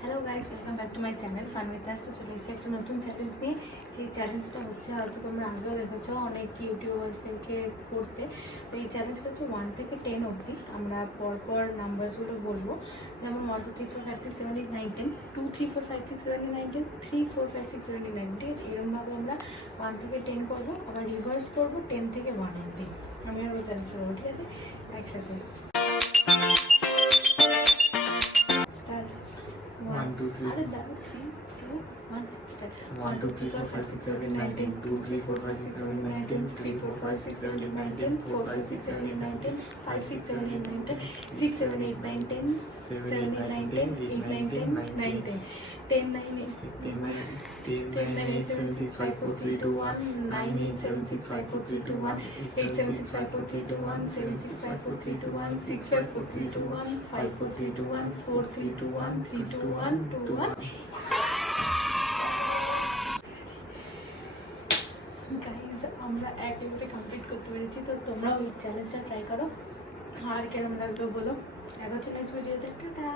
Hello guys, welcome back to my channel fun with us. চলে এসেছি একটা নতুন চ্যালেঞ্জ নিয়ে। সেই চ্যালেঞ্জটা হচ্ছে, হয়তো তোমরা আগেও দেখেছো অনেক ইউটিউবার্সদেরকে করতে। তো এই চ্যালেঞ্জটা হচ্ছে 1 থেকে 10 অবধি আমরা পরপর নাম্বারসগুলো বলবো, যেমন 1 2 3 4 5 6 7 8 9 10, 2 3 4 5 6 7 8 9 10, 3 4 5 6 7 8 9 10। ঠিক আছে, এরকমভাবে আমরা 1 থেকে 10 করবো, আবার রিভার্স করবো 10 থেকে 1 অবধি। আমি আর ওই চ্যালেঞ্জটা করবো, ঠিক আছে, একসাথে। 1 2 3 अरे दादा 3 2 1 स्टार्ट 1 2 3 4 5 6 7 8 9 10 2 3 4 5 6 7 8 9 10 3 4 5 6 7 8 9 10 4 5 6 7 8 9 10 5 6 7 8 9 10 6 7 8 9 10 7 8 9 10 8 9 10 9 10 10 9 8 9 8 7 6 5 4 3 2 1 9 8 7 6 5 4 3 2 1 8 7 6 5 4 3 2 1 7 6 5 4 3 2 1 6 5 4 3 2 1 5 4 3 2 1 4 3 2 1 3 2 1 2 1। গাইজ, আমরা এক মিনিটে কমপ্লিট করতে পেরেছি। তো তোমরা ওই চ্যালেঞ্জটা ট্রাই করো, আর কেমন লাগলো বলো। দেখা হচ্ছে নেক্সট ভিডিওতে। টাটা।